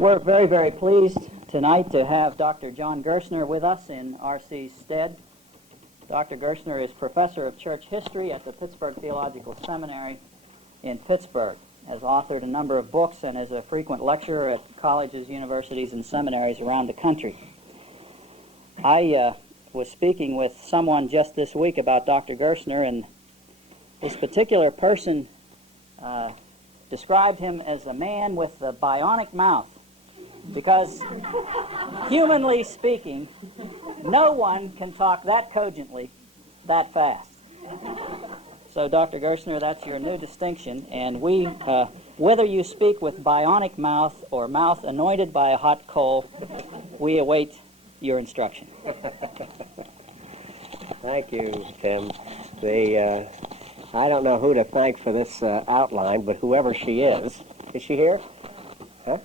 We're very, very pleased tonight to have Dr. John Gerstner with us in R.C.'s stead. Dr. Gerstner is professor of church history at the Pittsburgh Theological Seminary in Pittsburgh, has authored a number of books, and is a frequent lecturer at colleges, universities, and seminaries around the country. I was speaking with someone just this week about Dr. Gerstner, and this particular person described him as a man with a bionic mouth, because, humanly speaking, no one can talk that cogently that fast. So, Dr. Gerstner, that's your new distinction, and we, whether you speak with bionic mouth or mouth anointed by a hot coal, we await your instruction. Thank you, Tim. I don't know who to thank for this outline, but whoever she is she here? Huh?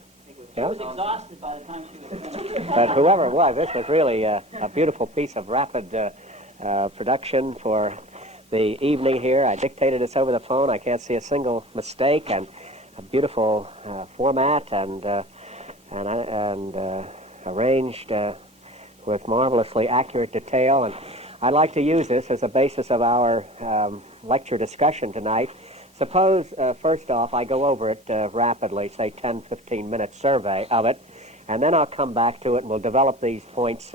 She was exhausted by the time she was finished. But whoever it was, this was really a beautiful piece of rapid production for the evening here. I dictated this over the phone. I can't see a single mistake, and a beautiful format and arranged with marvelously accurate detail. And I'd like to use this as a basis of our lecture discussion tonight. Suppose, first off, I go over it rapidly, say 10, 15-minute survey of it, and then I'll come back to it and we'll develop these points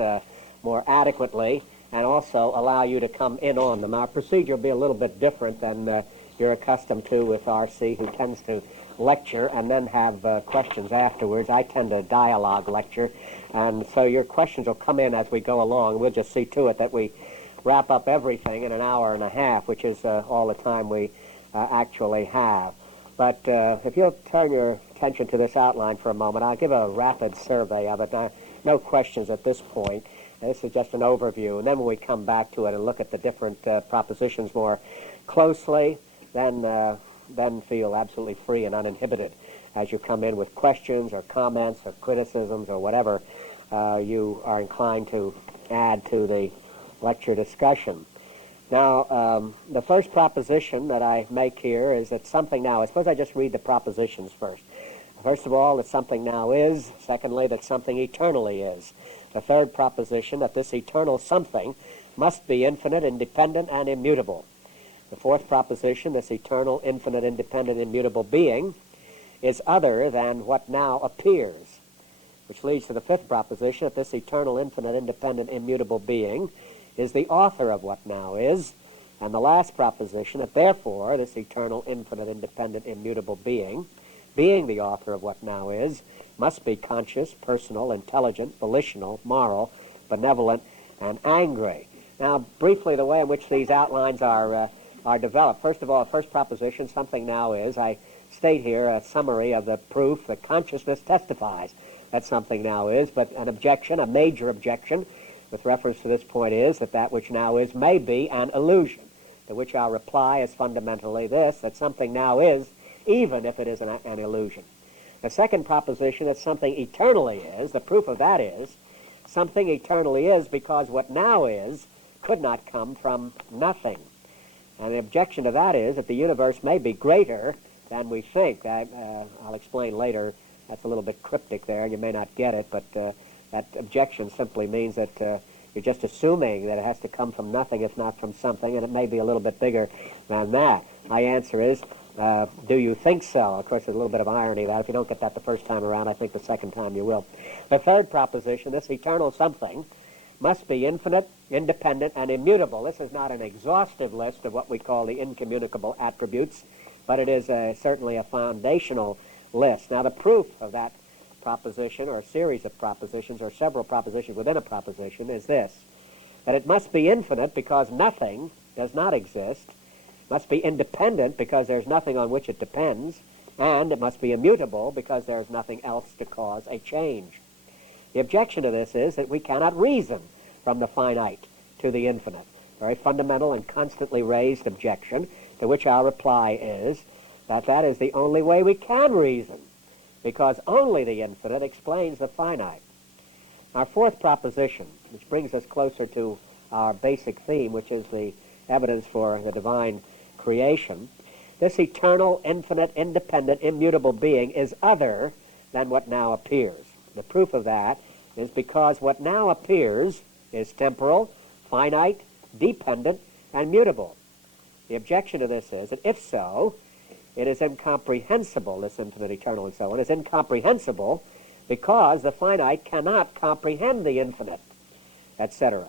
more adequately and also allow you to come in on them. Our procedure will be a little bit different than you're accustomed to with R.C., who tends to lecture and then have questions afterwards. I tend to dialogue lecture, and so your questions will come in as we go along. We'll just see to it that we wrap up everything in an hour and a half, which is all the time we actually have. But if you'll turn your attention to this outline for a moment, I'll give a rapid survey of it. No questions at this point. This is just an overview, and then when we come back to it and look at the different propositions more closely, then feel absolutely free and uninhibited as you come in with questions or comments or criticisms or whatever you are inclined to add to the lecture discussion. Now, the first proposition that I make here is that something now, suppose I just read the propositions first. First of all, that something now is. Secondly, that something eternally is. The third proposition, that this eternal something must be infinite, independent, and immutable. The fourth proposition, this eternal, infinite, independent, immutable being is other than what now appears, which leads to the fifth proposition, that this eternal, infinite, independent, immutable being is the author of what now is, and the last proposition, that therefore this eternal, infinite, independent, immutable being, being the author of what now is, must be conscious, personal, intelligent, volitional, moral, benevolent, and angry. Now, briefly, the way in which these outlines are developed. First of all, first proposition, something now is. I state here a summary of the proof that consciousness testifies that something now is, but an objection, a major objection, with reference to this point is that which now is may be an illusion, to which our reply is fundamentally this, that something now is, even if it is an illusion. The second proposition, that something eternally is, the proof of that is, something eternally is because what now is could not come from nothing. And the objection to that is that the universe may be greater than we think. I'll explain later. That's a little bit cryptic there. You may not get it, but that objection simply means that you're just assuming that it has to come from nothing, if not from something, and it may be a little bit bigger than that. My answer is, do you think so? Of course, there's a little bit of irony about it. If you don't get that the first time around, I think the second time you will. The third proposition, this eternal something, must be infinite, independent, and immutable. This is not an exhaustive list of what we call the incommunicable attributes, but it is certainly a foundational list. Now, the proof of that proposition, or a series of propositions, or several propositions within a proposition, is this, that it must be infinite because nothing does not exist, must be independent because there's nothing on which it depends, and it must be immutable because there's nothing else to cause a change. The objection to this is that we cannot reason from the finite to the infinite. Very fundamental and constantly raised objection, to which our reply is that that is the only way we can reason, because only the infinite explains the finite. Our fourth proposition, which brings us closer to our basic theme, which is the evidence for the divine creation, this eternal, infinite, independent, immutable being is other than what now appears. The proof of that is because what now appears is temporal, finite, dependent, and mutable. The objection to this is that if so, it is incomprehensible, this infinite, eternal, and so on, is incomprehensible because the finite cannot comprehend the infinite, etc.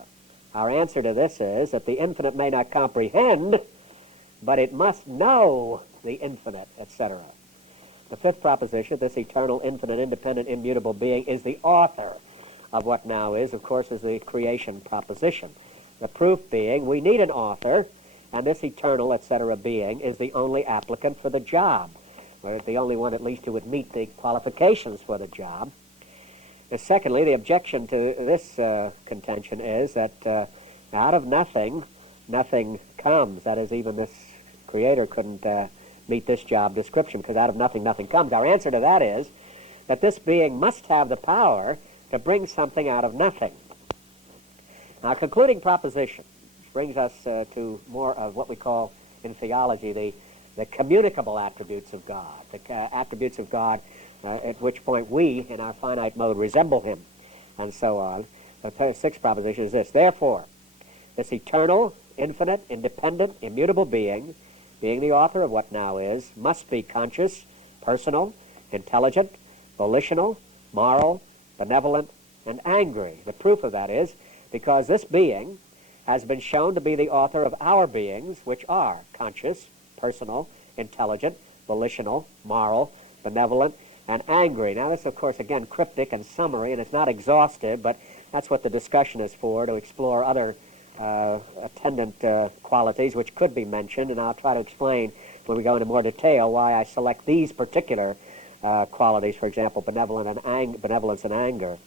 Our answer to this is that the infinite may not comprehend, but it must know the infinite, etc. The fifth proposition, this eternal, infinite, independent, immutable being, is the author of what now is, of course, is the creation proposition. The proof being we need an author, and this eternal, etc. being is the only applicant for the job, or the only one at least who would meet the qualifications for the job. And secondly, the objection to this contention is that out of nothing, nothing comes. That is, even this creator couldn't meet this job description, because out of nothing, nothing comes. Our answer to that is that this being must have the power to bring something out of nothing. Now, concluding proposition brings us to more of what we call in theology the communicable attributes of God, the attributes of God at which point we, in our finite mode, resemble him, and so on. The sixth proposition is this: therefore, this eternal, infinite, independent, immutable being the author of what now is, must be conscious, personal, intelligent, volitional, moral, benevolent, and angry. The proof of that is because this being has been shown to be the author of our beings, which are conscious, personal, intelligent, volitional, moral, benevolent, and angry. Now, this, of course, again, cryptic and summary, and it's not exhaustive, but that's what the discussion is for, to explore other attendant qualities which could be mentioned, and I'll try to explain when we go into more detail why I select these particular qualities, for example, benevolence and anger.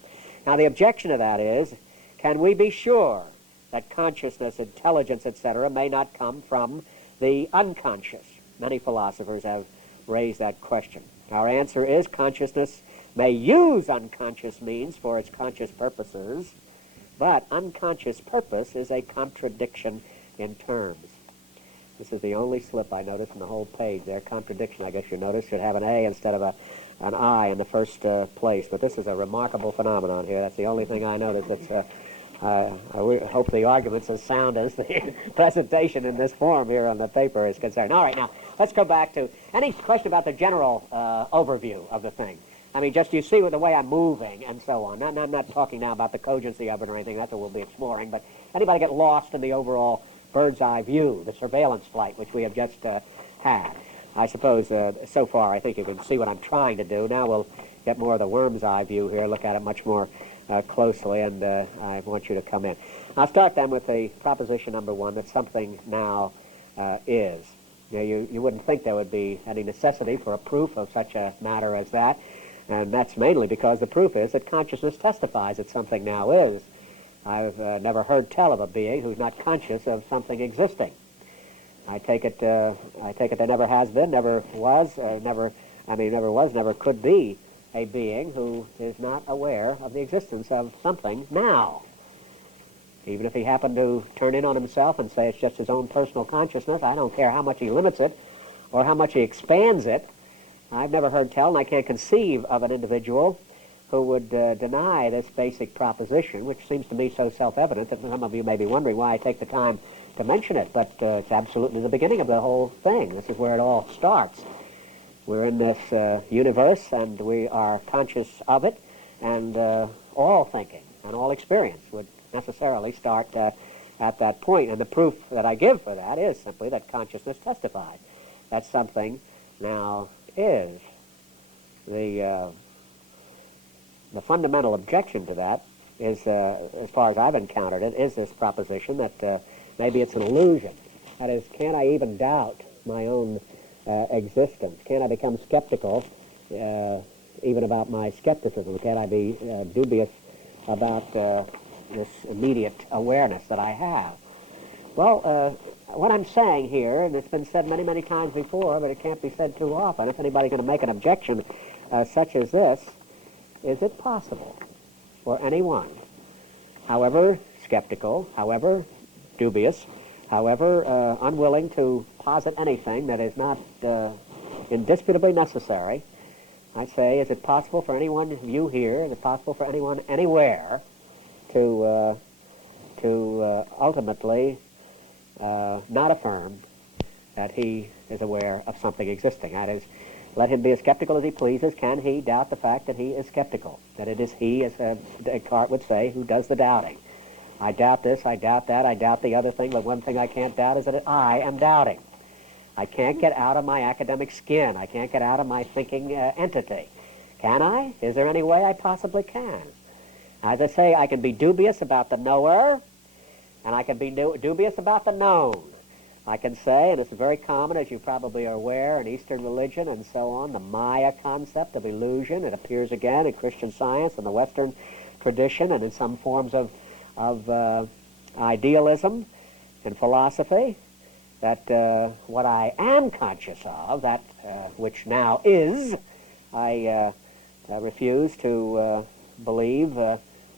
Now, the objection to that is, can we be sure that consciousness, intelligence, etc., may not come from the unconscious? Many philosophers have raised that question. Our answer is consciousness may use unconscious means for its conscious purposes, but unconscious purpose is a contradiction in terms. This is the only slip I noticed in the whole page there. Contradiction, I guess you notice, should have an A instead of an I in the first place. But this is a remarkable phenomenon here. That's the only thing I noticed. I hope the argument's as sound as the presentation in this form here on the paper is concerned. All right, now, let's go back to any question about the general overview of the thing. I mean, just you see with the way I'm moving and so on. I'm not talking now about the cogency of it or anything. That's what we'll be exploring. But anybody get lost in the overall bird's eye view, the surveillance flight, which we have just had? I suppose so far I think you can see what I'm trying to do. Now we'll get more of the worm's eye view here, look at it much more closely, and I want you to come in. I'll start then with the proposition number one, that something now is. You wouldn't think there would be any necessity for a proof of such a matter as that. And that's mainly because the proof is that consciousness testifies that something now is. I've never heard tell of a being who's not conscious of something existing. I take it there never has been, never was, never could be a being who is not aware of the existence of something now. Even if he happened to turn in on himself and say it's just his own personal consciousness, I don't care how much he limits it or how much he expands it. I've never heard tell, and I can't conceive of an individual who would deny this basic proposition, which seems to me so self-evident that some of you may be wondering why I take the time to mention it, but it's absolutely the beginning of the whole thing. This is where it all starts. We're in this universe, and we are conscious of it, and all thinking and all experience would necessarily start at that point. And the proof that I give for that is simply that consciousness testifies that something now is. The fundamental objection to that is, as far as I've encountered it, is this proposition that maybe it's an illusion. That is, can I even doubt my own existence? Can I become skeptical even about my skepticism? Can I be dubious about this immediate awareness that I have? Well, what I'm saying here, and it's been said many, many times before, but it can't be said too often, if anybody's going to make an objection such as this, is it possible for anyone, however skeptical, however dubious, however unwilling to posit anything that is not indisputably necessary, I say, is it possible for anyone of you here, is it possible for anyone anywhere to ultimately not affirm that he is aware of something existing? That is, let him be as skeptical as he pleases. Can he doubt the fact that he is skeptical? That it is he, as Descartes would say, who does the doubting. I doubt this, I doubt that, I doubt the other thing, but one thing I can't doubt is that I am doubting. I can't get out of my academic skin. I can't get out of my thinking entity. Can I? Is there any way I possibly can? As I say, I can be dubious about the knower, and I can be dubious about the known. I can say, and it's very common, as you probably are aware, in Eastern religion and so on, the Maya concept of illusion. It appears again in Christian Science and the Western tradition and in some forms of idealism and philosophy, that what I am conscious of, that which now is, I refuse to believe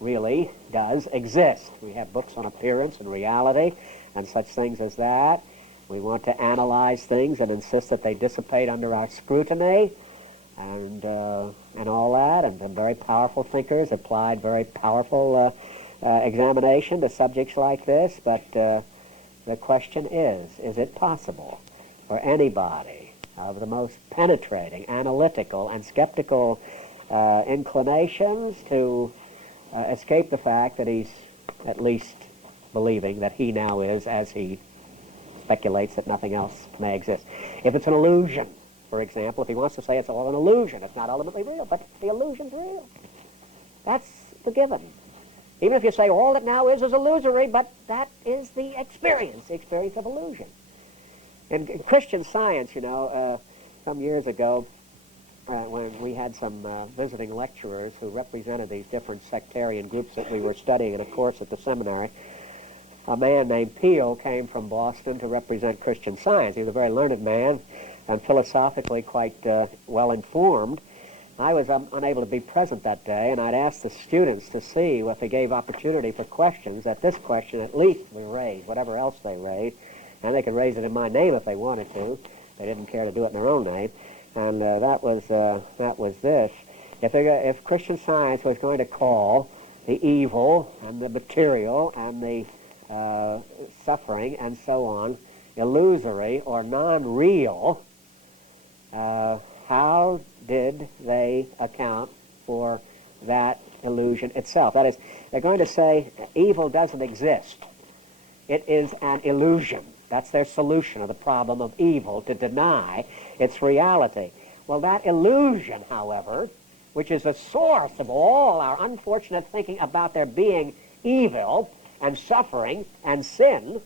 really does exist. We have books on appearance and reality and such things as that. We want to analyze things and insist that they dissipate under our scrutiny and all that, and the very powerful thinkers applied very powerful examination to subjects like this, but the question is it possible for anybody of the most penetrating, analytical, and skeptical inclinations to escape the fact that he's at least believing that he now is as he speculates that nothing else may exist? If it's an illusion, for example, if he wants to say it's all an illusion, it's not ultimately real, but the illusion's real. That's the given. Even if you say all that now is illusory, but that is the experience of illusion. In Christian Science, you know, some years ago, when we had some visiting lecturers who represented these different sectarian groups that we were studying in a course at the seminary, a man named Peel came from Boston to represent Christian Science. He was a very learned man and philosophically quite well informed. I was unable to be present that day, and I'd asked the students to see if they gave opportunity for questions, that this question at least we raised, whatever else they raised, and they could raise it in my name if they wanted to. They didn't care to do it in their own name, and that was this. If Christian Science was going to call the evil and the material and the suffering and so on illusory or non-real, how did they account for that illusion itself? That is, they're going to say evil doesn't exist. It is an illusion. That's their solution of the problem of evil, to deny its reality. Well, that illusion, however, which is the source of all our unfortunate thinking about there being evil and suffering and sin,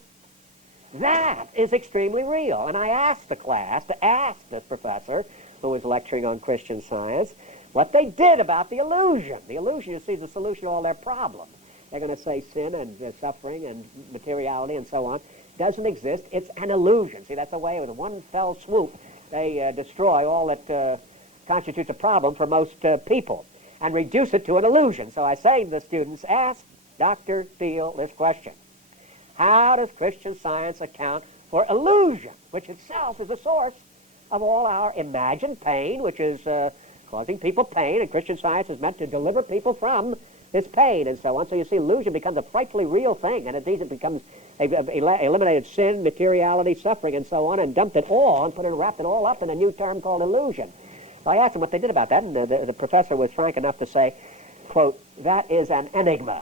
that is extremely real. And I asked the class to ask this professor, who was lecturing on Christian Science, what they did about the illusion. The illusion, you see, is the solution to all their problems. They're going to say sin and suffering and materiality and so on doesn't exist. It's an illusion. See, that's the way, with one fell swoop, they destroy all that constitutes a problem for most people and reduce it to an illusion. So I say to the students, ask Dr. Thiel this question: how does Christian Science account for illusion, which itself is the source of all our imagined pain, which is causing people pain, and Christian Science is meant to deliver people from this pain and so on. So you see, illusion becomes a frightfully real thing, and indeed it becomes eliminated sin, materiality, suffering, and so on, and dumped it all and wrapped it all up in a new term called illusion. So I asked them what they did about that, and the professor was frank enough to say, quote, that is an enigma.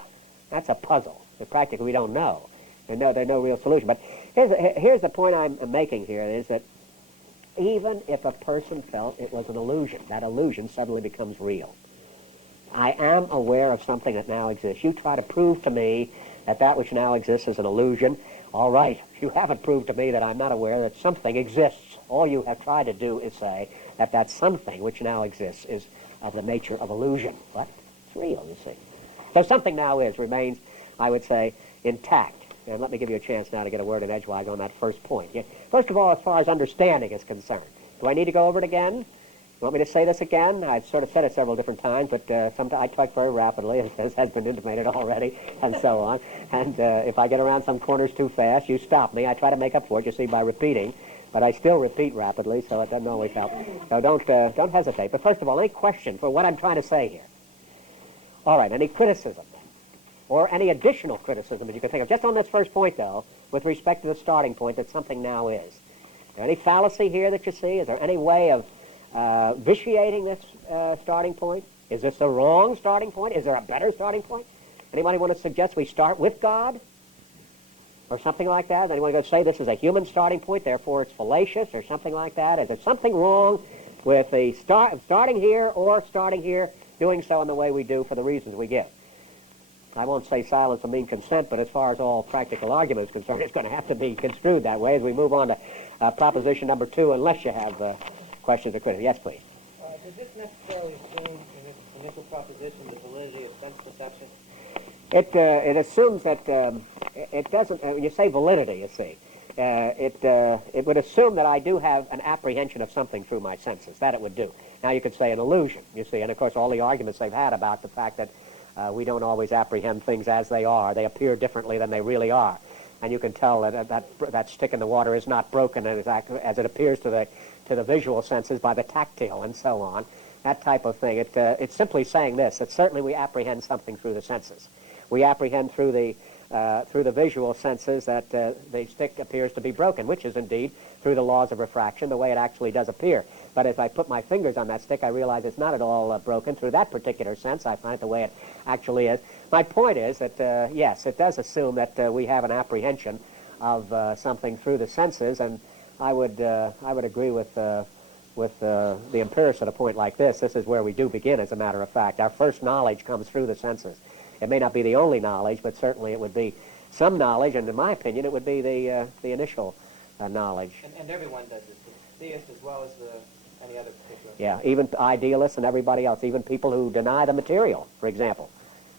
That's a puzzle. So practically we don't know. There's no real solution. But here's the point I'm making here, is that even if a person felt it was an illusion, that illusion suddenly becomes real. I am aware of something that now exists. You try to prove to me that that which now exists is an illusion. All right, you haven't proved to me that I'm not aware that something exists. All you have tried to do is say that that something which now exists is of the nature of illusion. But it's real, you see. So something now remains, I would say, intact. And let me give you a chance now to get a word in edgewise on that first point. First of all, as far as understanding is concerned, do I need to go over it again? You want me to say this again? I've sort of said it several different times, but sometimes I talk very rapidly, as has been intimated already, and so on. And if I get around some corners too fast, you stop me. I try to make up for it, you see, by repeating But I still repeat rapidly, so it doesn't always help. So don't hesitate. But first of all, any question for what I'm trying to say here? All right, any criticism? Or any additional criticism that you can think of? Just on this first point, though, with respect to the starting point that something now is. Is there any fallacy here that you see? Is there any way of vitiating this starting point? Is this the wrong starting point? Is there a better starting point? Anybody want to suggest we start with God? Or something like that? Anyone going to say this is a human starting point, therefore it's fallacious, or something like that? Is there something wrong with the starting here or starting here, doing so in the way we do for the reasons we give? I won't say silence will mean consent, but as far as all practical argument is concerned, it's going to have to be construed that way as we move on to proposition number 2, unless you have questions or criticism. Yes, please. Does this necessarily assume in its initial proposition the validity of sense perception? It assumes that it doesn't. When you say validity, you see, it would assume that I do have an apprehension of something through my senses. That it would do. Now you could say an illusion. You see, and of course all the arguments they've had about the fact that we don't always apprehend things as they are. They appear differently than they really are, and you can tell that stick in the water is not broken as it appears to the visual senses by the tactile and so on. That type of thing. It's simply saying this: that certainly we apprehend something through the senses. We apprehend through the visual senses that the stick appears to be broken, which is indeed through the laws of refraction, the way it actually does appear. But as I put my fingers on that stick, I realize it's not at all broken through that particular sense. I find it the way it actually is. My point is that, yes, it does assume that we have an apprehension of something through the senses, and I would agree with the empiricist at a point like this. This is where we do begin, as a matter of fact. Our first knowledge comes through the senses. It may not be the only knowledge, but certainly it would be some knowledge, and in my opinion, it would be the initial knowledge. And everyone does this, the theist as well as any other particular. Yeah, even idealists and everybody else, even people who deny the material, for example.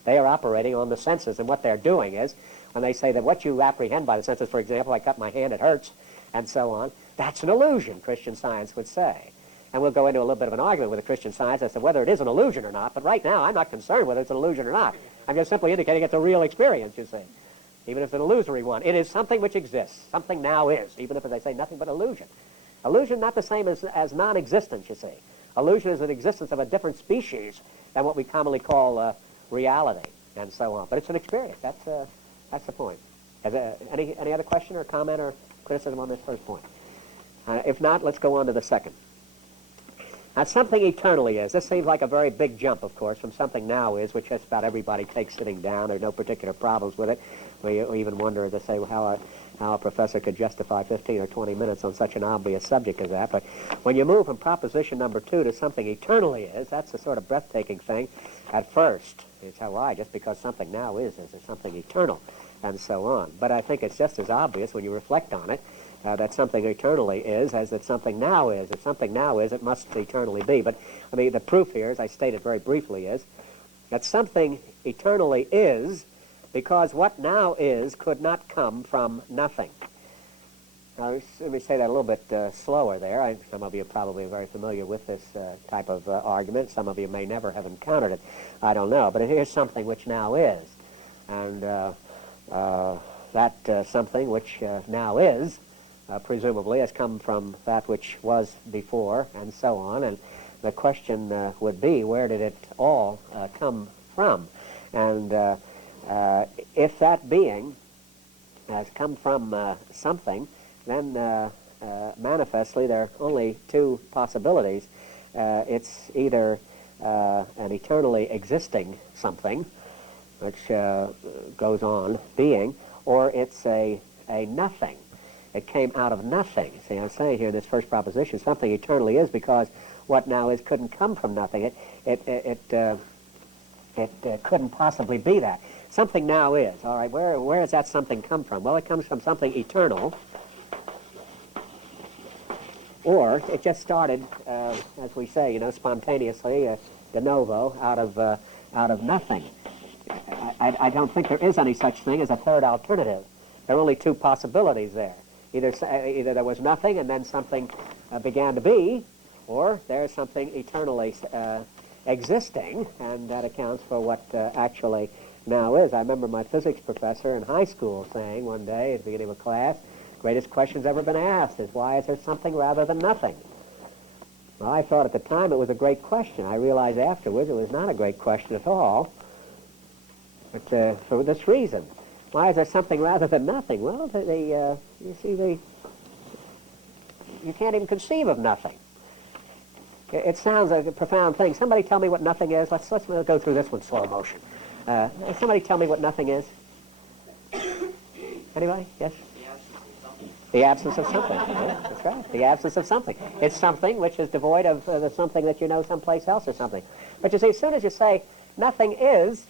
They are operating on the senses, and what they're doing is, when they say that what you apprehend by the senses, for example, I cut my hand, it hurts, and so on, that's an illusion, Christian Science would say. And we'll go into a little bit of an argument with the Christian Science as to whether it is an illusion or not, but right now I'm not concerned whether it's an illusion or not. I'm just simply indicating it's a real experience, you see, even if it's an illusory one. It is something which exists. Something now is, even if, as I say, nothing but illusion. Illusion not the same as non-existence, you see. Illusion is an existence of a different species than what we commonly call reality, and so on. But it's an experience. That's the point. Any other question or comment or criticism on this first point? If not, let's go on to the second. Now, something eternally is. This seems like a very big jump, of course, from something now is, which just about everybody takes sitting down. There's no particular problems with it. We even wonder, as I say, how a professor could justify 15 or 20 minutes on such an obvious subject as that. But when you move from proposition number 2 to something eternally is, that's a sort of breathtaking thing at first. It's how why, just because something now is there something eternal, and so on. But I think it's just as obvious when you reflect on it, that something eternally is as that something now is. If something now is, it must eternally be. But I mean, the proof here, as I stated very briefly, is that something eternally is because what now is could not come from nothing. Now, let me say that a little bit slower there. Some of you probably are very familiar with this type of argument. Some of you may never have encountered it. I don't know. But here's something which now is. And that something which now is presumably has come from that which was before, and so on. And the question would be, where did it all come from? And if that being has come from something, then manifestly there are only two possibilities. It's either an eternally existing something, which goes on being, or it's a nothing. It came out of nothing. See, I'm saying here in this first proposition, something eternally is because what now is couldn't come from nothing. It couldn't possibly be that. Something now is. All right, where does that something come from? Well, it comes from something eternal, or it just started, as we say, spontaneously, de novo, out of nothing. I don't think there is any such thing as a third alternative. There are only two possibilities there. Either there was nothing and then something began to be, or there's something eternally existing, and that accounts for what actually now is. I remember my physics professor in high school saying one day at the beginning of a class Greatest question's ever been asked is, why is there something rather than nothing? Well, I thought at the time it was a great question. I realized afterwards it was not a great question at all. But for this reason. Why is there something rather than nothing? Well, you see, you can't even conceive of nothing. It sounds like a profound thing. Somebody tell me what nothing is. Let's go through this one slow motion. Somebody tell me what nothing is. Anybody? Yes? The absence of something. Yeah, that's right. The absence of something. It's something which is devoid of the something that you know someplace else or something. But you see, as soon as you say nothing is,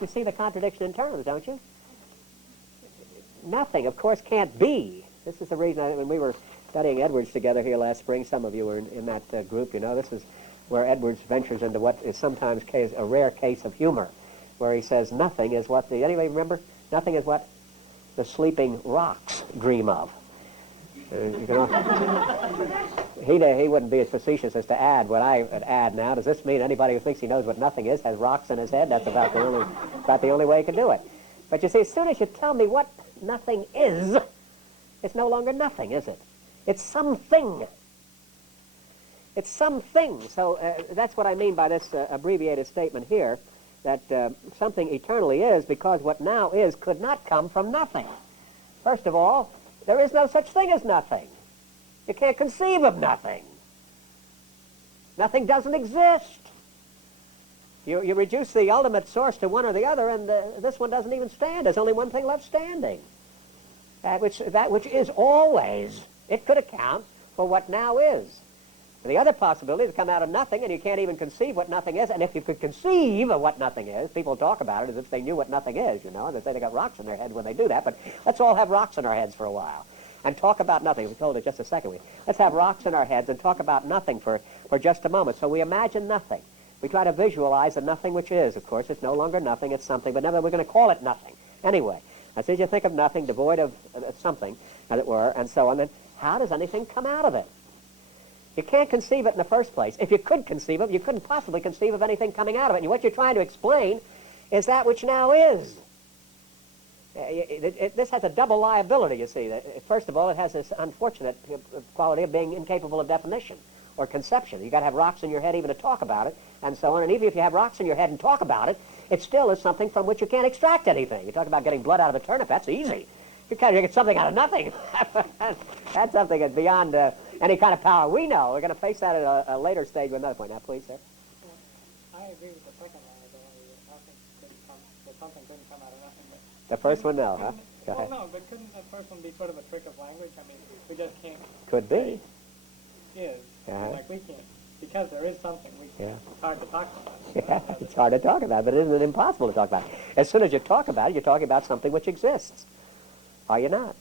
you see the contradiction in terms, don't you? Nothing, of course, can't be. This is the reason when we were studying Edwards together here last spring, some of you were in that group, you know, this is where Edwards ventures into what is sometimes a rare case of humor, where he says nothing is what anybody remember? Nothing is what the sleeping rocks dream of. You know, he wouldn't be as facetious as to add what I would add now. Does this mean anybody who thinks he knows what nothing is has rocks in his head? That's about the only way he can do it. But you see, as soon as you tell me what nothing is, it's no longer nothing, is it? It's something. It's something. So that's what I mean by this abbreviated statement here, that something eternally is because what now is could not come from nothing. First of all, there is no such thing as nothing. You can't conceive of nothing. Nothing doesn't exist. You reduce the ultimate source to one or the other, and this one doesn't even stand. There's only one thing left standing. That which is always. It could account for what now is. And the other possibility is to come out of nothing, and you can't even conceive what nothing is. And if you could conceive of what nothing is, people talk about it as if they knew what nothing is, you know, and they say they got rocks in their head when they do that. But let's all have rocks in our heads for a while and talk about nothing. We told it just a second. Let's have rocks in our heads and talk about nothing for just a moment. So we imagine nothing. We try to visualize the nothing which is. Of course, it's no longer nothing, it's something, but never we're going to call it nothing. Anyway, as soon as you think of nothing, devoid of something, as it were, and so on, then how does anything come out of it? You can't conceive it in the first place. If you could conceive of it, you couldn't possibly conceive of anything coming out of it. And what you're trying to explain is that which now is. This has a double liability, you see. First of all, it has this unfortunate quality of being incapable of definition or conception. You've got to have rocks in your head even to talk about it, and so on. And even if you have rocks in your head and talk about it, it still is something from which you can't extract anything. You talk about getting blood out of a turnip, that's easy. You can't get something out of nothing. That's something that's beyond any kind of power we know. We're going to face that at a later stage with another point. Now, please, sir. I agree with the second liability that something couldn't come out of nothing. But The first one, no, huh? Go ahead. Well, no, but couldn't the first one be sort of a trick of language? I mean, we just can't Could be. is. Uh-huh. Like we can't. Because there is something, it's hard to talk about. Yeah, it's hard to talk about, but it isn't impossible to talk about. As soon as you talk about it, you're talking about something which exists. Are you not?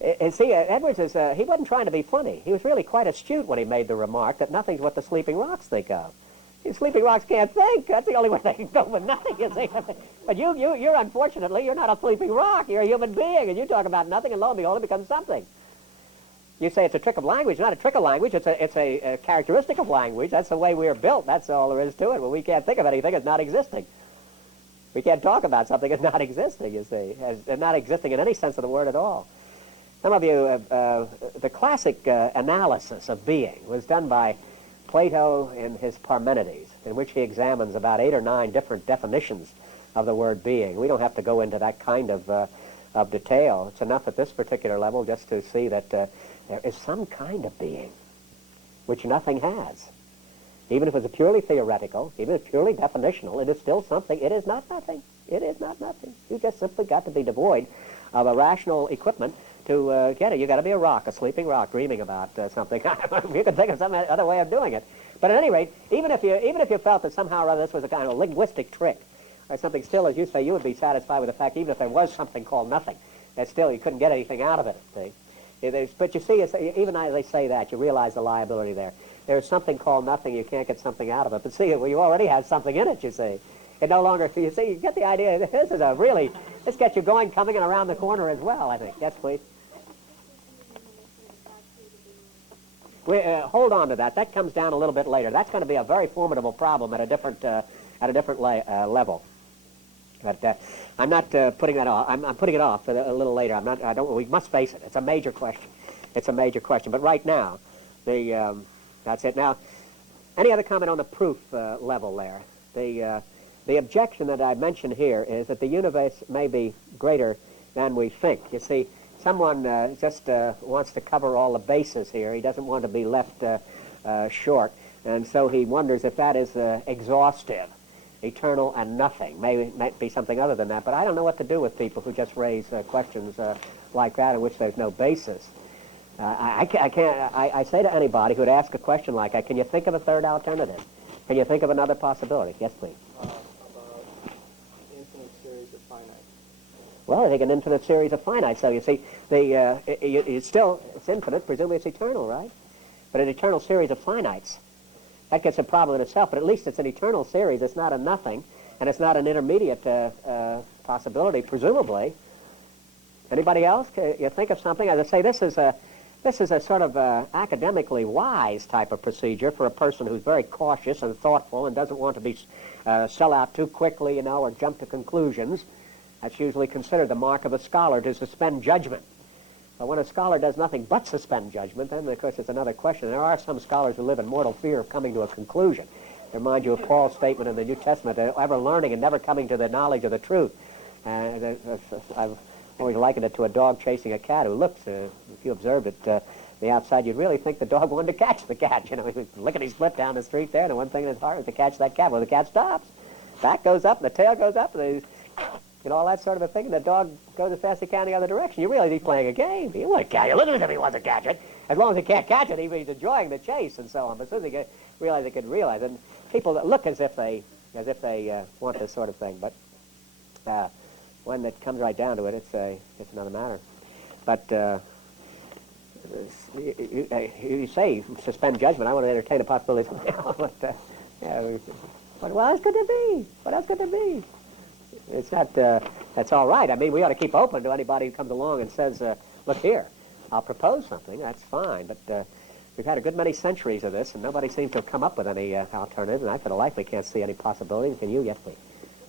And see, Edwards he wasn't trying to be funny. He was really quite astute when he made the remark that nothing's what the sleeping rocks think of. The sleeping rocks can't think. That's the only way they can go with nothing, you see. But you're unfortunately, you're not a sleeping rock. You're a human being, and you talk about nothing, and lo and behold, it becomes something. You say it's a trick of language. It's not a trick of language. It's a characteristic of language. That's the way we're built. That's all there is to it. Well, we can't think of anything as not existing. We can't talk about something as not existing, you see, as not existing in any sense of the word at all. Some of you, the classic analysis of being was done by Plato in his Parmenides, in which he examines about 8 or 9 different definitions of the word being. We don't have to go into that kind of detail. It's enough at this particular level just to see that there is some kind of being which nothing has. Even if it's purely theoretical, even if it's purely definitional, it is still something. It is not nothing. It is not nothing. You just simply got to be devoid of a rational equipment to get it. You got to be a rock, a sleeping rock, dreaming about something. You can think of some other way of doing it. But at any rate, even if you felt that somehow or other this was a kind of linguistic trick or something, still, as you say, you would be satisfied with the fact, even if there was something called nothing, that still you couldn't get anything out of it. See? But you see, even as they say that, you realize the liability there. There's something called nothing, you can't get something out of it. But see, well, you already have something in it, you see. It no longer, you see, you get the idea. This gets you going, coming, and around the corner as well, I think. Yes, please. Hold on to that. That comes down a little bit later. That's going to be a very formidable problem at a different level. But I'm not putting that off. I'm putting it off a little later. I'm not. I don't. We must face it. It's a major question. It's a major question. But right now, that's it. Now, any other comment on the proof level there? The objection that I mentioned here is that the universe may be greater than we think. You see, someone just wants to cover all the bases here. He doesn't want to be left short, and so he wonders if that is exhaustive, eternal and nothing. Might be something other than that, but I don't know what to do with people who just raise questions like that in which there's no basis. I say to anybody who would ask a question like that, can you think of a third alternative? Can you think of another possibility? Yes, please. About infinite series of finite. Well, I think an infinite series of finite. So you see, it's infinite. Presumably it's eternal, right? But an eternal series of finites, that gets a problem in itself. But at least it's an eternal series. It's not a nothing, and it's not an intermediate possibility, presumably. Anybody else? Can you think of something? As I say, this is a sort of academically wise type of procedure for a person who's very cautious and thoughtful and doesn't want to be sell out too quickly, or jump to conclusions. That's usually considered the mark of a scholar, to suspend judgment. But when a scholar does nothing but suspend judgment, then, of course, it's another question. There are some scholars who live in mortal fear of coming to a conclusion. Remind you of Paul's statement in the New Testament, ever learning and never coming to the knowledge of the truth. I've always likened it to a dog chasing a cat who looks, if you observed it, the outside, you'd really think the dog wanted to catch the cat. You know, he was lickety-split down the street there, and the one thing in his heart was to catch that cat. Well, the cat stops. Back goes up, and the tail goes up, and all that sort of a thing, and the dog goes as fast as he can the other direction. You realize he's playing a game. He wants to catch it. Look at him if he wants to catch it. As long as he can't catch it, he's enjoying the chase and so on. But as soon as he can realize it. And people that look as if they want this sort of thing. But when it comes right down to it, it's another matter. But you say suspend judgment. I want to entertain a possibility now. But what else could there be? What else could there be? It's not. That's all right. I mean, we ought to keep open to anybody who comes along and says, "Look here, I'll propose something." That's fine. But we've had a good many centuries of this, and nobody seems to have come up with any alternative. And I, for the life, we can't see any possibilities. Can you? Yes, please.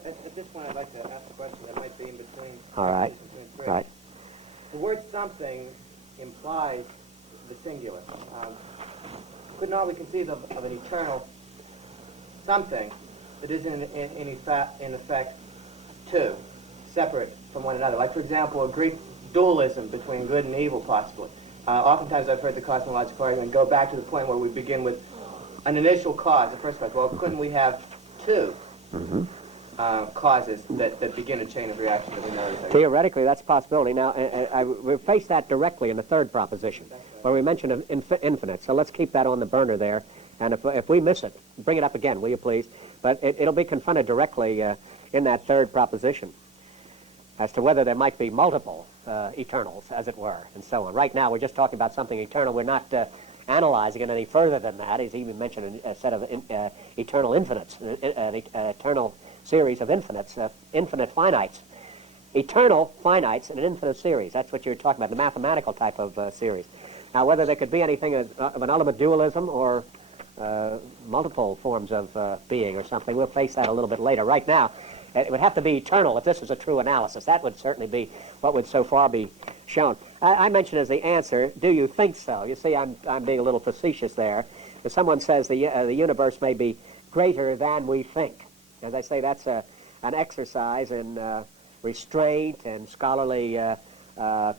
At this point, I'd like to ask a question that might be in between. All right. Right. The word "something" implies the singular. Couldn't we conceive of an eternal something that is in effect two, separate from one another? Like, for example, a Greek dualism between good and evil, possibly. Oftentimes I've heard the cosmological argument go back to the point where we begin with an initial cause, the first cause. Well, couldn't we have two causes that begin a chain of reaction that we know? Theoretically, that's a possibility. Now, we face that directly in the third proposition, where we mention infinite. So let's keep that on the burner there. And if we miss it, bring it up again, will you please? But it'll be confronted directly in that third proposition as to whether there might be multiple eternals, as it were, and so on. Right now, we're just talking about something eternal. We're not analyzing it any further than that. He's even mentioned a set of eternal infinites, an eternal series of infinites, infinite finites. Eternal finites and an infinite series. That's what you're talking about, the mathematical type of series. Now, whether there could be anything of an ultimate dualism or multiple forms of being or something, we'll face that a little bit later. Right now, it would have to be eternal if this is a true analysis. That would certainly be what would so far be shown. I mentioned as the answer, do you think so? You see, I'm being a little facetious there. If someone says the universe may be greater than we think, as I say, that's an exercise in restraint and scholarly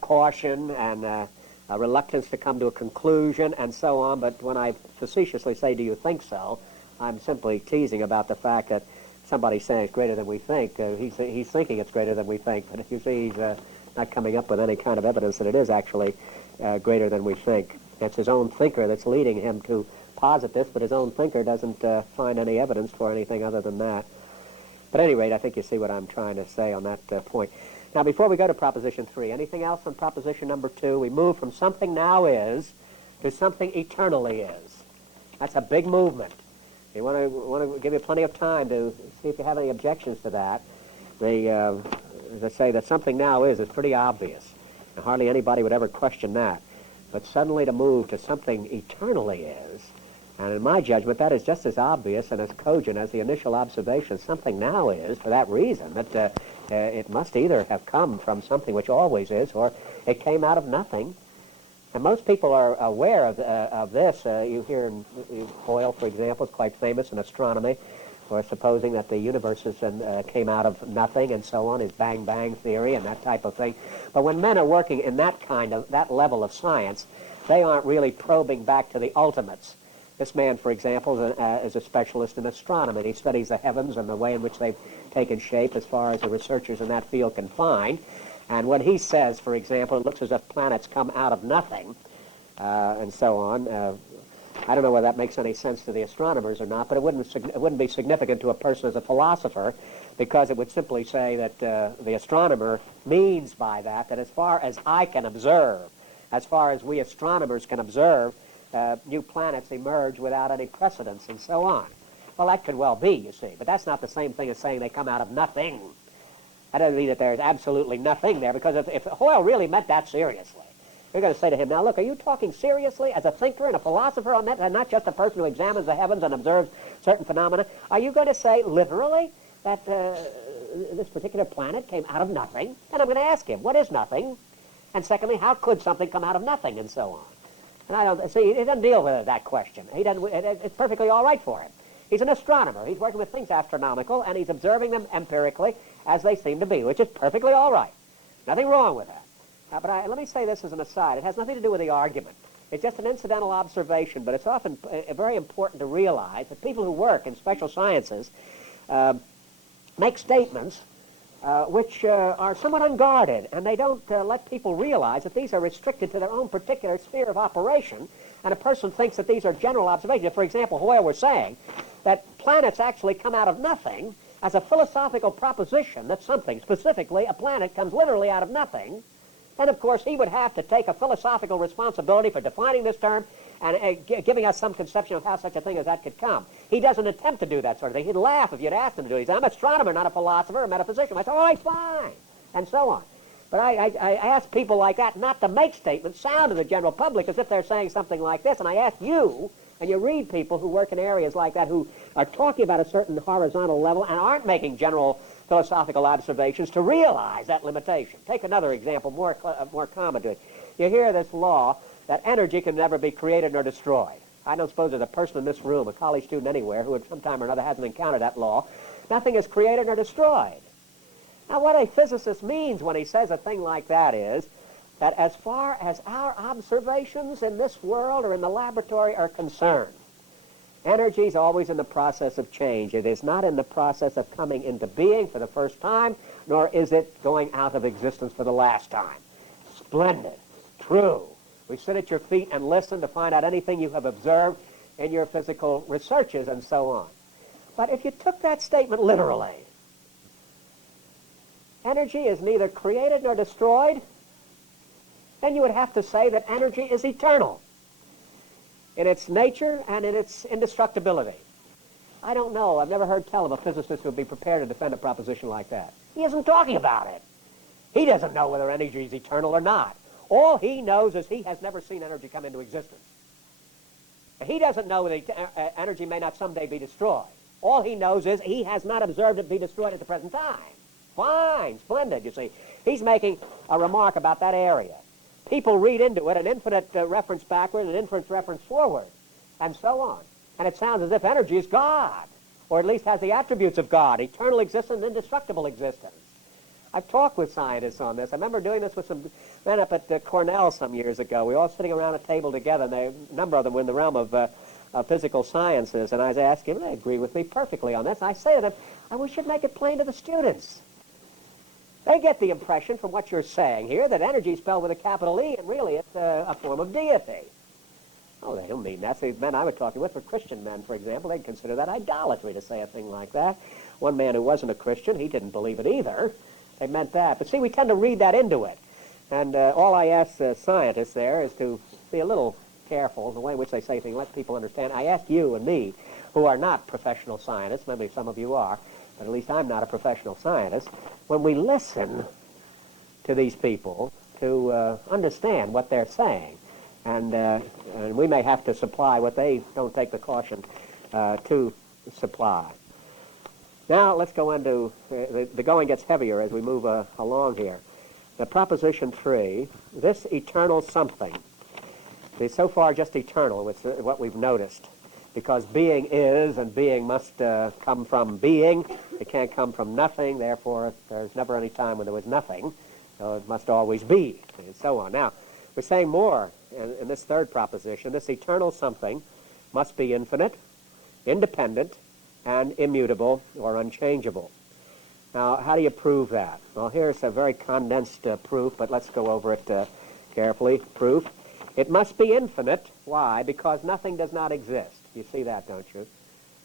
caution and a reluctance to come to a conclusion and so on. But when I facetiously say, do you think so, I'm simply teasing about the fact that somebody's saying it's greater than we think. He's thinking it's greater than we think, but you see, he's not coming up with any kind of evidence that it is actually greater than we think. It's his own thinker that's leading him to posit this, but his own thinker doesn't find any evidence for anything other than that. But at any rate, I think you see what I'm trying to say on that point. Now, before we go to Proposition 3, anything else on Proposition number 2? We move from something now is to something eternally is. That's a big movement. We want to give you plenty of time to see if you have any objections to that. As I say, that something now is pretty obvious. And hardly anybody would ever question that. But suddenly to move to something eternally is, And in my judgment, that is just as obvious and as cogent as the initial observation. Something now is, for that reason, that it must either have come from something which always is, or it came out of nothing. And most people are aware of this. You hear Hoyle, for example, is quite famous in astronomy, for supposing that the universe came out of nothing and so on, his Bang Bang theory and that type of thing. But when men are working in that level of science, they aren't really probing back to the ultimates. This man, for example, is a specialist in astronomy. He studies the heavens and the way in which they've taken shape as far as the researchers in that field can find. And when he says, for example, it looks as if planets come out of nothing, and so on, I don't know whether that makes any sense to the astronomers or not, but it wouldn't be significant to a person as a philosopher, because it would simply say that the astronomer means by that as far as I can observe, as far as we astronomers can observe, new planets emerge without any precedence and so on. Well, that could well be, you see, but that's not the same thing as saying they come out of nothing. That doesn't mean that there's absolutely nothing there, because if Hoyle really meant that seriously, you're going to say to him, now look, are you talking seriously as a thinker and a philosopher on that, and not just a person who examines the heavens and observes certain phenomena? Are you going to say literally that this particular planet came out of nothing? And I'm going to ask him, what is nothing? And secondly, how could something come out of nothing, and so on? And I don't see, he doesn't deal with that question. It's perfectly all right for him. He's an astronomer. He's working with things astronomical, and he's observing them empirically as they seem to be, which is perfectly all right. Nothing wrong with that. But let me say this as an aside. It has nothing to do with the argument. It's just an incidental observation, but it's often very important to realize that people who work in special sciences make statements which are somewhat unguarded, and they don't let people realize that these are restricted to their own particular sphere of operation, and a person thinks that these are general observations. For example, Hoyle was saying that planets actually come out of nothing as a philosophical proposition, that something, specifically a planet, comes literally out of nothing. And of course, he would have to take a philosophical responsibility for defining this term and giving us some conception of how such a thing as that could come. He doesn't attempt to do that sort of thing. He'd laugh if you'd asked him to do it. He'd say, I'm an astronomer, not a philosopher or a metaphysician. I said, all right, fine, and so on. But I ask people like that not to make statements sound to the general public as if they're saying something like this. And I ask you, and you read people who work in areas like that who are talking about a certain horizontal level and aren't making general philosophical observations, to realize that limitation. Take another example, more common to it. You hear this law that energy can never be created nor destroyed. I don't suppose there's a person in this room, a college student anywhere, who at some time or another hasn't encountered that law. Nothing is created nor destroyed. Now, what a physicist means when he says a thing like that is that as far as our observations in this world or in the laboratory are concerned, energy is always in the process of change. It is not in the process of coming into being for the first time, nor is it going out of existence for the last time. Splendid. True. We sit at your feet and listen to find out anything you have observed in your physical researches and so on. But if you took that statement literally, energy is neither created nor destroyed, then you would have to say that energy is eternal in its nature and in its indestructibility. I don't know. I've never heard tell of a physicist who would be prepared to defend a proposition like that. He isn't talking about it. He doesn't know whether energy is eternal or not. All he knows is he has never seen energy come into existence. He doesn't know that energy may not someday be destroyed. All he knows is he has not observed it be destroyed at the present time. Fine, splendid, you see. He's making a remark about that area. People read into it an infinite reference backward and an infinite reference forward, and so on. And it sounds as if energy is God, or at least has the attributes of God, eternal existence and indestructible existence. I've talked with scientists on this. I remember doing this with some men up at Cornell some years ago. We were all sitting around a table together, and a number of them were in the realm of physical sciences, and I was asking them, they agree with me perfectly on this. I say to them, we should make it plain to the students. They get the impression from what you're saying here that energy is spelled with a capital E, and really it's a form of deity. Oh, they don't mean that. The men I was talking with were Christian men, for example. They'd consider that idolatry to say a thing like that. One man who wasn't a Christian, he didn't believe it either. They meant that. But see, we tend to read that into it. And all I ask scientists there is to be a little careful in the way in which they say things, let people understand. I ask you and me, who are not professional scientists, maybe some of you are, but at least I'm not a professional scientist, when we listen to these people to understand what they're saying and we may have to supply what they don't take the caution to supply. Now let's go into, the going gets heavier as we move along here. The proposition 3, this eternal something, is so far just eternal, which is what we've noticed, because being is, and being must come from being. It can't come from nothing, therefore there's never any time when there was nothing, so it must always be, and so on. Now, we're saying more in this third proposition. This eternal something must be infinite, independent, and immutable or unchangeable. Now, how do you prove that? Well, here's a very condensed proof, but let's go over it carefully. Proof. It must be infinite. Why? Because nothing does not exist. You see that, don't you?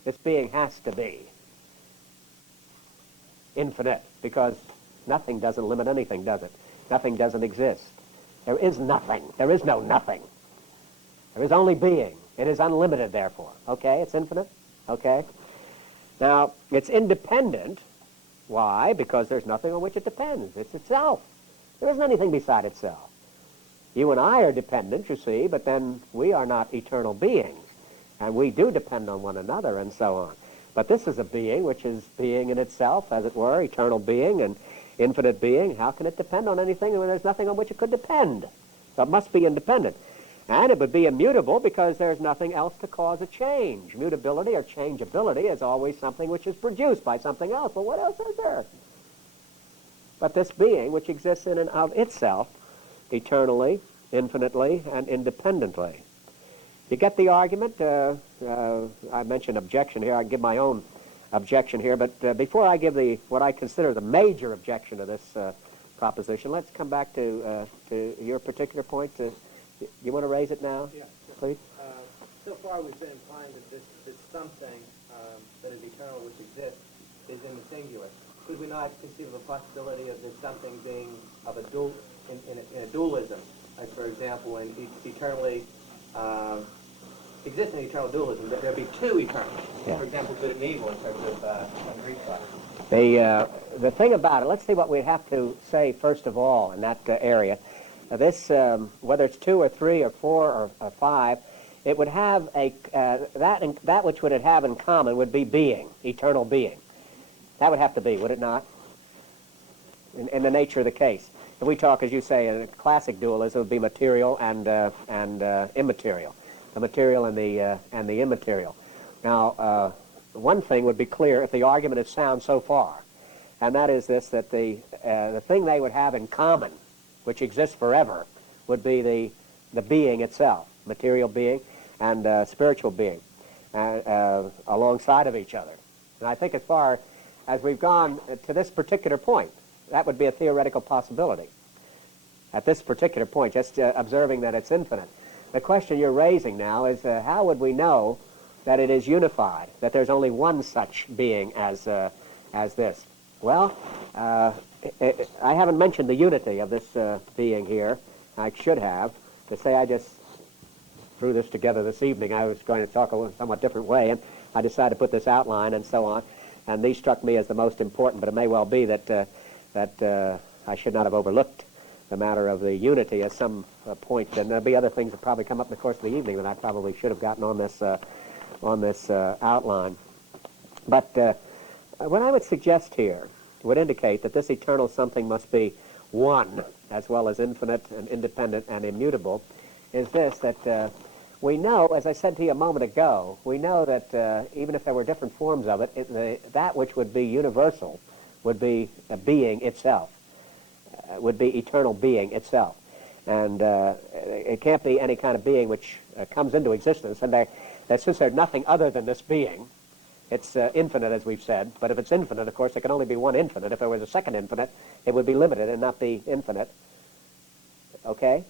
This being has to be infinite, because nothing doesn't limit anything, does it? Nothing doesn't exist. There is nothing. There is no nothing. There is only being. It is unlimited, therefore. Okay? It's infinite. Okay? Now, it's independent. Why? Because there's nothing on which it depends. It's itself. There isn't anything beside itself. You and I are dependent, you see, but then we are not eternal beings. And we do depend on one another and so on. But this is a being which is being in itself, as it were, eternal being and infinite being. How can it depend on anything when there's nothing on which it could depend? So it must be independent. And it would be immutable because there's nothing else to cause a change. Mutability or changeability is always something which is produced by something else. Well, what else is there? But this being which exists in and of itself, eternally, infinitely, and independently. You get the argument? I mentioned objection here. I can give my own objection here. But before I give what I consider the major objection to this proposition, let's come back to your particular point. You want to raise it now? Yeah, sure. Please? So far we've been implying that this something that is eternal which exists is in the singular. Could we not conceive of a possibility of this something being of a in a dualism? Like, for example, in eternally existing eternal dualism, that there be two eternals. Yeah. For example, good and evil in terms of Greek thought. The thing about it, let's see what we have to say first of all in that area. This, whether it's 2 or 3 or 4 or 5, it would have that which would it have in common would be being, eternal being. That would have to be, would it not? In the nature of the case. If we talk, as you say, in a classic dualism, it would be material and immaterial, the material and the immaterial. Now, one thing would be clear if the argument is sound so far, and that is this: that the thing they would have in common, which exists forever, would be the being itself, material being and spiritual being, alongside of each other. And I think as far as we've gone to this particular point, that would be a theoretical possibility. At this particular point, just observing that it's infinite. The question you're raising now is how would we know that it is unified, that there's only one such being as this? Well, I haven't mentioned the unity of this being here. I should have. To say I just threw this together this evening, I was going to talk a somewhat different way, and I decided to put this outline and so on. And these struck me as the most important, but it may well be that I should not have overlooked the matter of the unity at some point. And there'll be other things that probably come up in the course of the evening that I probably should have gotten on this outline. But what I would suggest here would indicate that this eternal something must be one, as well as infinite and independent and immutable, is this, that we know, as I said to you a moment ago, we know that even if there were different forms of it, that which would be universal would be a being itself, would be eternal being itself. And it can't be any kind of being which comes into existence. And that since there's nothing other than this being, it's infinite, as we've said. But if it's infinite, of course, there can only be one infinite. If there was a second infinite, it would be limited and not be infinite. Okay?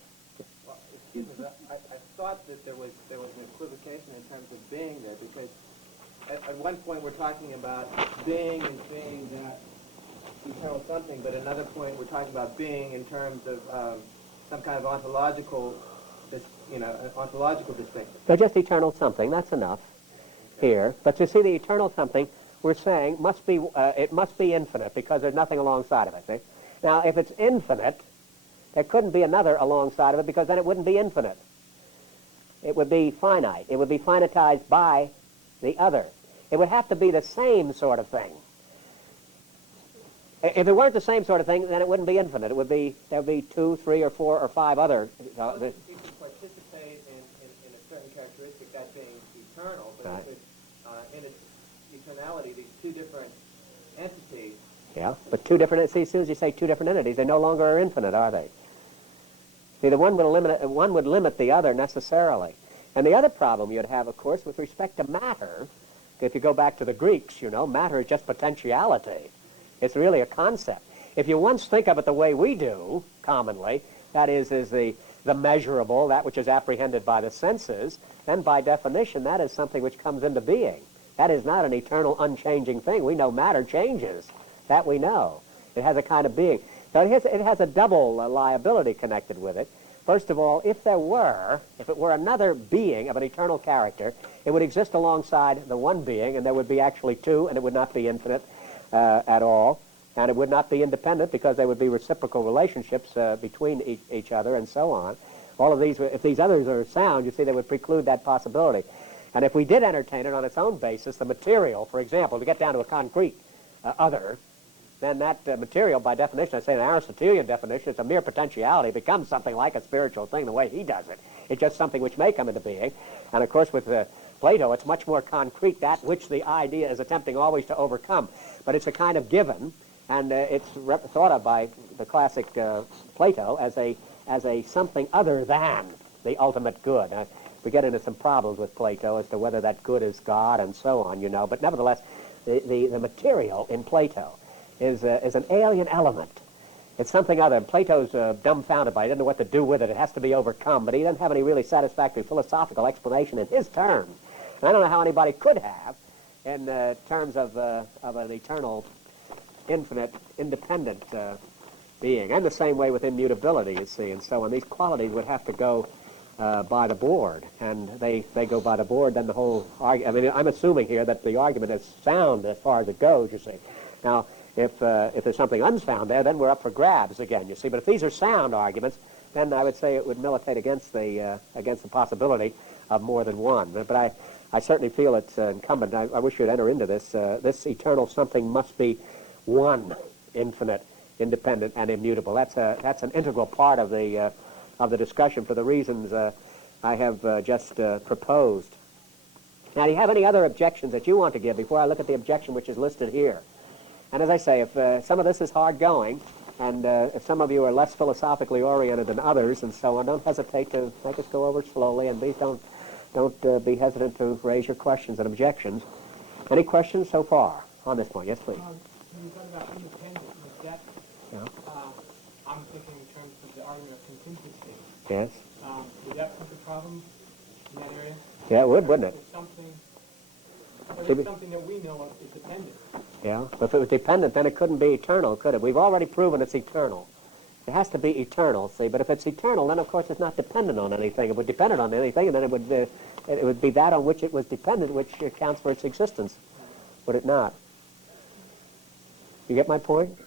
Well, excuse me, I thought that there was an equivocation in terms of being there, because at one point we're talking about being as being that eternal something, but at another point we're talking about being in terms of some kind of ontological distinction. So just eternal something, that's enough here. But to see the eternal something, we're saying must be it must be infinite, because there's nothing alongside of it. See? Now, if it's infinite, there couldn't be another alongside of it, because then it wouldn't be infinite. it would be finite. It would be finitized by the other. It would have to be the same sort of thing. If it weren't the same sort of thing, then it wouldn't be infinite. It would be, there would be 2, 3, or 4, or 5 other. Well, it could participate in a certain characteristic, that being eternal, but Right. it could, in its eternality, these two different entities. Yeah, but two different. See, as soon as you say two different entities, they no longer are infinite, are they? See, the one would limit the other necessarily. And the other problem you'd have, of course, with respect to matter, if you go back to the Greeks, you know, matter is just potentiality. It's really a concept. If you once think of it the way we do, commonly, that is the measurable, that which is apprehended by the senses, then by definition, that is something which comes into being. That is not an eternal, unchanging thing. We know matter changes. That we know. It has a kind of being. So it has a double liability connected with it. First of all, if it were another being of an eternal character, it would exist alongside the one being, and there would be actually two, and it would not be infinite at all, and it would not be independent because there would be reciprocal relationships between each other and so on. All of these, if these others are sound, you see, they would preclude that possibility. And if we did entertain it on its own basis, the material, for example, to get down to a concrete other, then that material, by definition, I say in an Aristotelian definition, it's a mere potentiality. It becomes something like a spiritual thing the way he does it. It's just something which may come into being. And of course, with Plato, it's much more concrete, that which the idea is attempting always to overcome. But it's a kind of given, and it's thought of by the classic Plato as a something other than the ultimate good. We get into some problems with Plato as to whether that good is God and so on, you know. But nevertheless, the material in Plato is an alien element. It's something other. Plato's dumbfounded by it. He doesn't know what to do with it. It has to be overcome. But he doesn't have any really satisfactory philosophical explanation in his terms. And I don't know how anybody could have in terms of an eternal, infinite, independent being. And the same way with immutability, you see. And so on. These qualities would have to go by the board. And they go by the board, then the whole argument. I mean, I'm assuming here that the argument is sound as far as it goes, you see. Now, if there's something unsound there, then we're up for grabs again, you see. But if these are sound arguments, then I would say it would militate against the possibility of more than one. But I certainly feel it's incumbent, and I wish you'd enter into this. This eternal something must be one, infinite, independent, and immutable. That's an integral part of the discussion for the reasons I have just proposed. Now, do you have any other objections that you want to give before I look at the objection which is listed here? And as I say, if some of this is hard going, and if some of you are less philosophically oriented than others and so on, don't hesitate to make us go over it slowly, and please don't be hesitant to raise your questions and objections. Any questions so far on this point? Yes, please. When you talk about independence and depth, Yeah. I'm thinking in terms of the argument of contingency. Yes. Would that put the problem in that area? Yeah, it would, wouldn't it? It's something that we know is dependent. Yeah, but if it was dependent, then it couldn't be eternal, could it? We've already proven it's eternal. It has to be eternal, see, but if it's eternal, then of course it's not dependent on anything. If it were dependent on anything, and then it would be that on which it was dependent which accounts for its existence, would it not? You get my point?